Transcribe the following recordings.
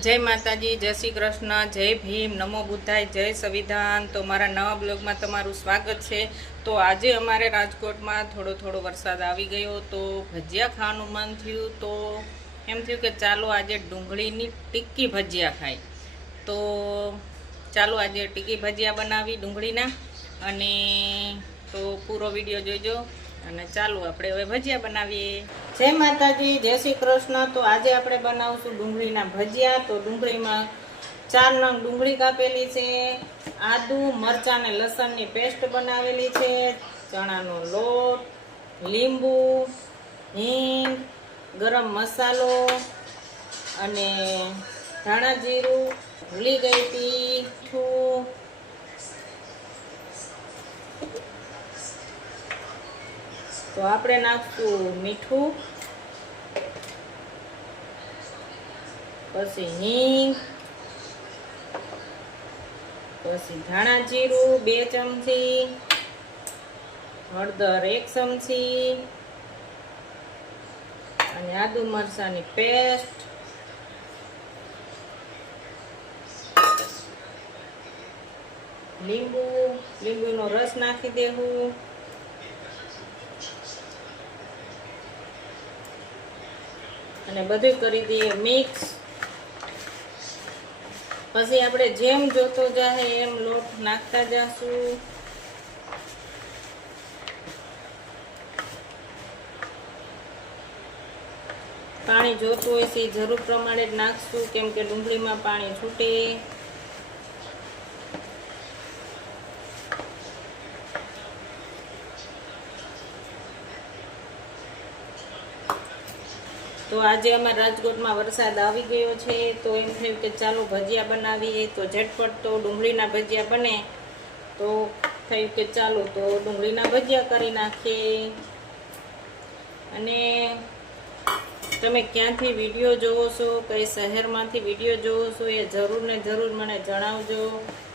જય માતાજી, જય શ્રી કૃષ્ણ, જય ભીમ, નમો બુદ્ધાય, જય સંવિધાન। તો મારા નવા બ્લોગમાં તમારું સ્વાગત છે। તો આજે અમારે રાજકોટમાં થોડો વરસાદ આવી ગયો, તો ભજીયા ખાવાનું મન થયું। તો એમ થયું કે ચાલો આજે ડુંગળીની ટિક્કી ભજીયા ખાય। તો ચાલો આજે ટિક્કી ભજીયા બનાવી ડુંગળીના, અને તો પૂરો વિડીયો જોઈજો। અને ચાલો આપણે હવે ભજીયા બનાવીએ। જય માતાજી, જય શ્રી કૃષ્ણ। તો આજે આપણે બનાવશું ડુંગળીના ભજીયા। તો ડુંગળીમાં 4 નંગ ડુંગળી કાપેલી છે, આદુ મરચાં ને લસણની પેસ્ટ બનાવેલી છે, ચણાનો લોટ, લીંબુ, હિંગ, ગરમ મસાલો અને ધાણા જીરું, ભૂલી ગઈ હતી, મીઠું, તો આપણે નાખશું મીઠું, પછી હિંગ, પછી ધાણા જીરું 2 ચમચી, હળદર 1 ચમચી અને આદુ મરચાંની પેસ્ટ, લીંબુનો રસ નાખી દેવું, અને બધું કરી દઈએ મિક્સ। પછી આપણે જેમ જોતો જાહે એમ લોટ નાખતા જાશું। પાણી જોતું હોય છે જરૂર પ્રમાણે જ નાખશું, કેમ કે ડુંગળીમાં પાણી છૂટે। તો આજે અમારા રાજકોટમાં વરસાદ આવી ગયો છે, તો એમ થયું કે ચાલો ભજીયા બનાવીએ। તો ઝટપટ તો ડુંગળીના ભજીયા બને, તો થયું કે ચાલો તો ડુંગળીના ભજીયા કરી નાખીએ। અને તમે ક્યાંથી વિડીયો જોવો છો, કઈ શહેરમાંથી વિડીયો જોવો છો, એ જરૂર ને જરૂર મને જણાવજો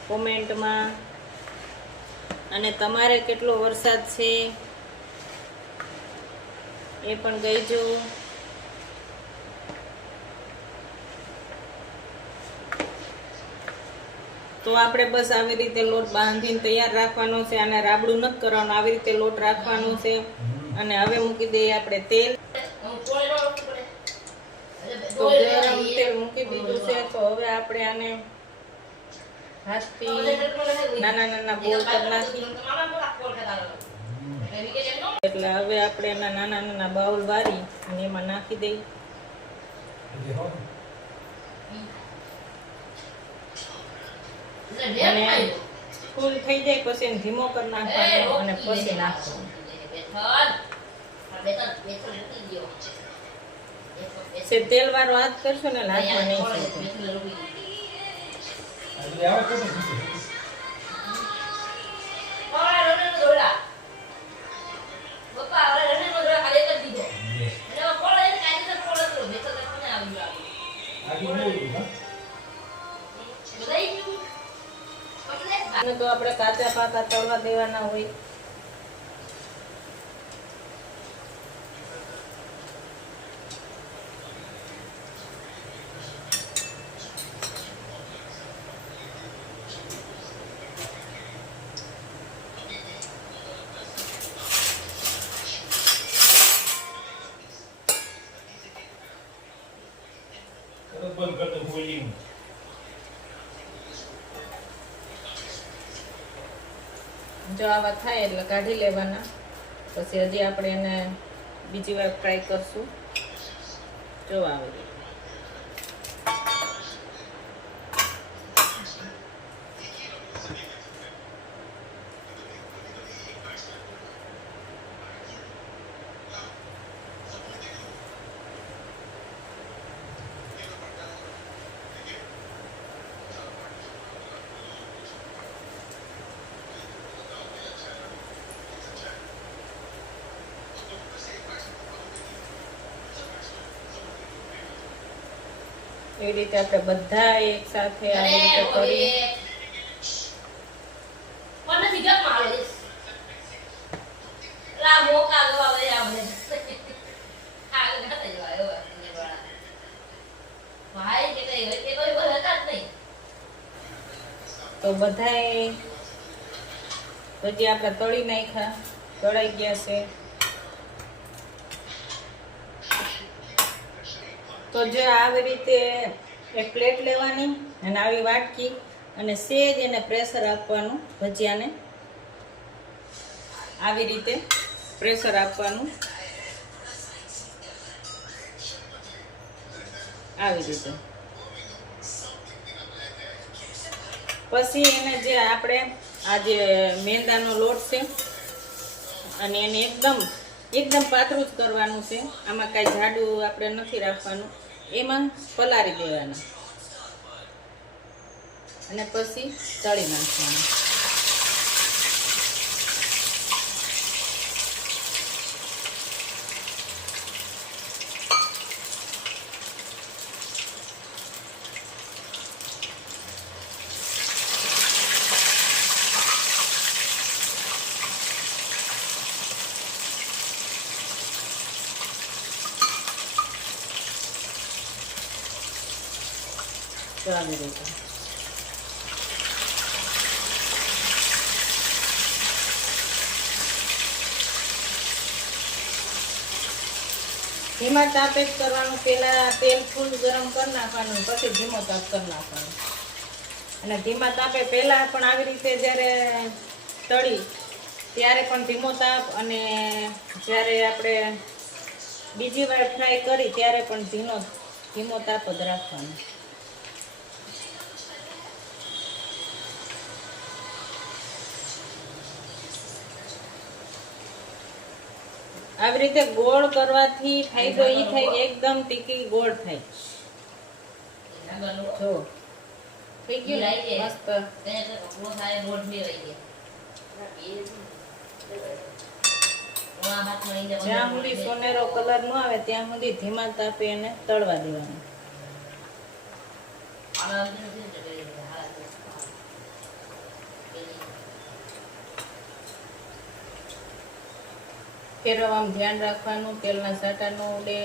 કોમેન્ટમાં। અને તમારે કેટલો વરસાદ છે એ પણ કહેજો। તો આપણે બસ આવી રીતે લોટ બાંધીને તૈયાર રાખવાનો છે, અને રાબડું નથી કરવાનું, આવી રીતે લોટ રાખવાનું છે। અને હવે મૂકી દઈએ આપણે તેલ। તો ગરમ તેલ મૂકી દીધું છે, તો હવે આપણે આને હાથથી નાના બોલ કરી નાખી, એટલે હવે આપણે એના નાના બાઉલ વારી અને એમાં નાખી દઈએ। અને ફૂલ થઈ જાય પછી એને ધીમો કરી નાખવાનો, અને પછી નાખવાનું છે। તેલ વાળો હાથ કરશો ને હાથમાં નહીં તો આપણે કાચા પાકા તળવા દેવાના હોય। જો આવા થાય એટલે કાઢી લેવાના, પછી હજી આપણે એને બીજી વાર ફ્રાય કરશું। જો આવે એ રીતે આપણે બધા એક સાથે આવી રીતે કરી ભાઈ કે તો બધાય ભજીયા આપણે તળી નાખ્યા, તળાઈ ગયા છે. તો જો આવી રીતે એક પ્લેટ લેવાની અને આવી વાટકી અને સેજ એને પ્રેશર આપવાનું. ભજીયાને આવી રીતે પ્રેશર આપવાનું, આવી રીતે. પછી એને જે આપણે આ જે મેંદાનો લોટ છે અને એને એકદમ પાતળું જ કરવાનું છે. આમાં કાંઈ જાડું આપણે નથી રાખવાનું. એમાં પલાળી દેવાના અને પછી તળી નાખવાનું. આવી રીતે ધીમા તાપે જ કરવાનું. પેલા તેલ ફૂલ ગરમ કરી નાખવાનું, પછી ધીમો તાપ કરી નાખવાનો. અને ધીમા તાપે પહેલા પણ આવી રીતે જ્યારે તળી ત્યારે પણ ધીમો તાપ, અને જ્યારે આપણે બીજી વાર ફ્રાય કરી ત્યારે પણ ધીમો તાપ જ રાખવાનો. આવી રીતે ગોળ કરવાથી ફાયદો એ થાય કે એકદમ તીખી ગોળ થાય. જો થઈ ગયું મસ્ત. જ્યાં સુધી સોનેરો કલર ન આવે ત્યાં સુધી ધીમા તાપે એને તળવા દેવાનું. ફેરવવામાં ધ્યાન રાખવાનું, તેલના સાટા ન ઉડે.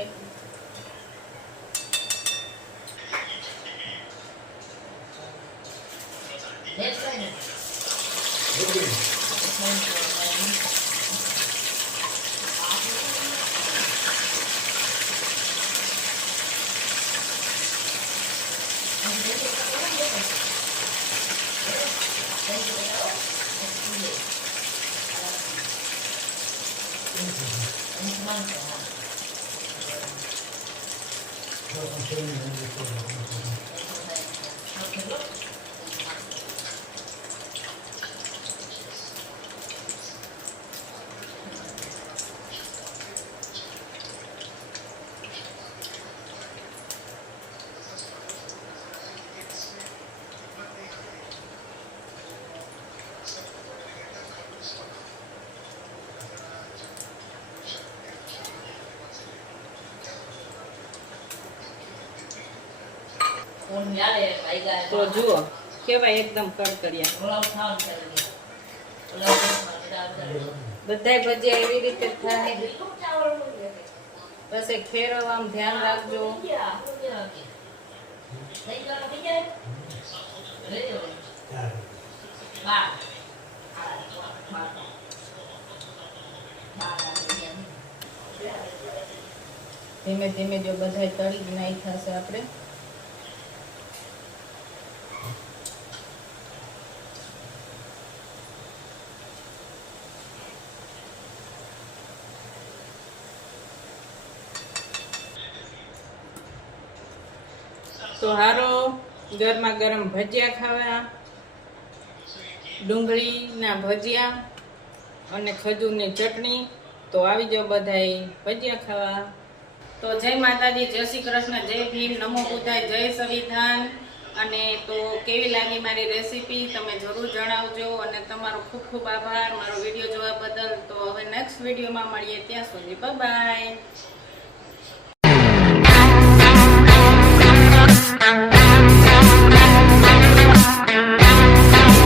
તો જુઓ કેવા એકદમ કડકડિયા. બધાય ભજીયા એવી રીતે થાય. બસ ફેરવવામાં ધ્યાન રાખજો. ધીમે ધીમે જો બધાય તળી નાખ્યા છે આપણે. તો હારો ગરમા ગરમ ભજીયા ખાવા, ડુંગળીના ભજીયા અને ખજૂરની ચટણી. તો આવી જાઓ બધાય ભજીયા ખાવા. તો જય માતાજી, જય શ્રી કૃષ્ણ, જય ભીમ, નમો બુદ્ધાય, જય સંવિધાન. અને તો કેવી લાગી મારી રેસીપી તમે જરૂર જણાવજો. અને તમારો ખૂબ ખૂબ આભાર મારો વિડીયો જોવા બદલ. તો હવે નેક્સ્ટ વિડીયોમાં મળીએ, ત્યાં સુધી બાય બાય.